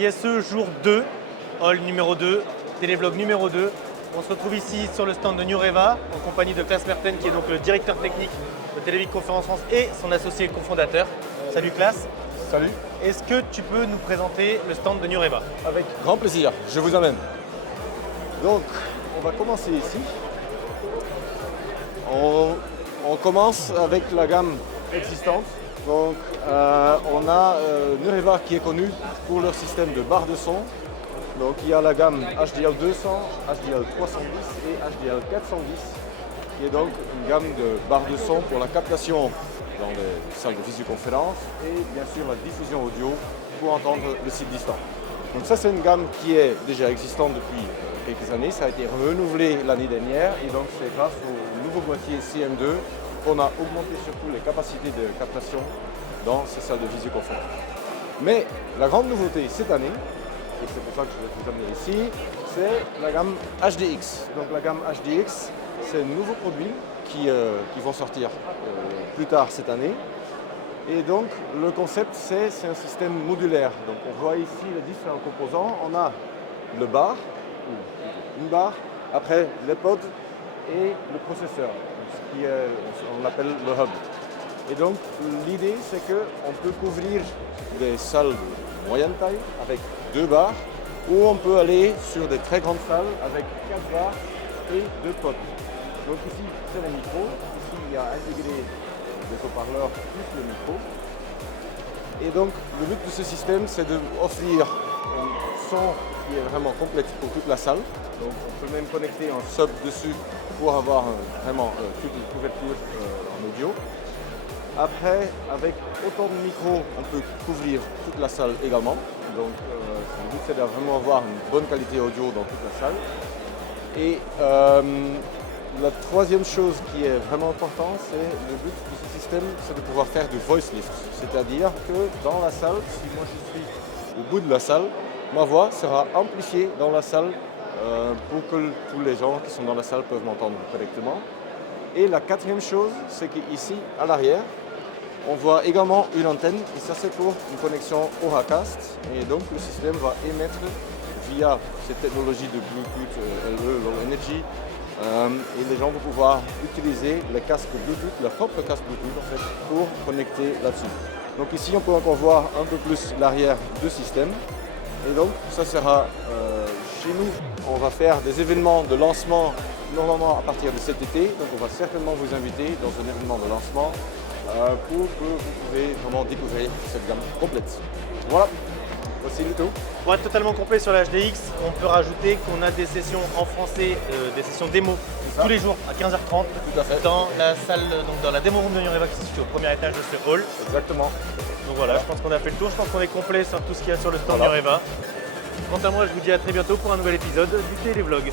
ISE jour 2, hall numéro 2, télévlog numéro 2. On se retrouve ici sur le stand de Nureva en compagnie de Klaas Merten qui est donc le directeur technique de Télévic Conférence France et son associé cofondateur. Salut Klaas. Salut. Est-ce que tu peux nous présenter le stand de Nureva? Avec grand plaisir, je vous amène. Donc, on va commencer ici. On commence avec la gamme existante. Donc, on a Nureva qui est connu pour leur système de barre de son. Donc, il y a la gamme HDL 200, HDL 310 et HDL 410, qui est donc une gamme de barres de son pour la captation dans les salles de visioconférence et bien sûr la diffusion audio pour entendre le site distant. Donc ça, c'est une gamme qui est déjà existante depuis quelques années. Ça a été renouvelé l'année dernière et donc c'est grâce au nouveau boîtier CM2 qu'on a augmenté surtout les capacités de captation dans ces salles de visioconférence. Mais la grande nouveauté cette année, et c'est pour ça que je vais vous amener ici, c'est la gamme HDX. Donc la gamme HDX, c'est un nouveau produit qui vont sortir plus tard cette année. Et donc le concept, c'est un système modulaire. Donc on voit ici les différents composants. On a le bar, ou une barre, après les pods et le processeur, ce qui est, on l'appelle le hub. Et donc l'idée, c'est qu'on peut couvrir des salles de moyenne taille avec 2 barres, ou on peut aller sur des très grandes salles avec 4 barres et 2 pods. Donc ici, c'est les micros. Ici, il y a intégré des haut-parleurs plus le micro. Et donc, le but de ce système, c'est d'offrir un son qui est vraiment complète pour toute la salle. Donc, on peut même connecter un sub dessus pour avoir vraiment toute une couverture en audio. Après, avec autant de micros, on peut couvrir toute la salle également. Donc, le but, c'est de vraiment avoir une bonne qualité audio dans toute la salle. Et la troisième chose qui est vraiment importante, c'est le but de ce système, c'est de pouvoir faire du voice lift. C'est-à-dire que dans la salle, si moi je suis au bout de la salle, ma voix sera amplifiée dans la salle pour que tous les gens qui sont dans la salle peuvent m'entendre correctement. Et la quatrième chose, c'est qu'ici, à l'arrière, on voit également une antenne, et ça c'est pour une connexion Auracast. Et donc le système va émettre via cette technologie de Bluetooth LE, Low Energy, et les gens vont pouvoir utiliser les casques Bluetooth, leur propre casque Bluetooth en fait, pour connecter là-dessus. Donc ici on peut encore voir un peu plus l'arrière du système. Et donc ça sera chez nous, on va faire des événements de lancement normalement à partir de cet été. Donc on va certainement vous inviter dans un événement de lancement pour que vous pouvez vraiment découvrir cette gamme complète. Voilà. Voici le tout. Pour être totalement complet sur la HDX, on peut rajouter qu'on a des sessions en français, des sessions démo tous les jours à 15h30 Tout à fait. dans la salle, donc dans la démo room de Nureva qui se situe au premier étage de ce hall. Exactement. Donc voilà, je pense qu'on a fait le tour, je pense qu'on est complet sur tout ce qu'il y a sur le stand Voilà. Nureva. Quant à moi, je vous dis à très bientôt pour un nouvel épisode du Télévlog.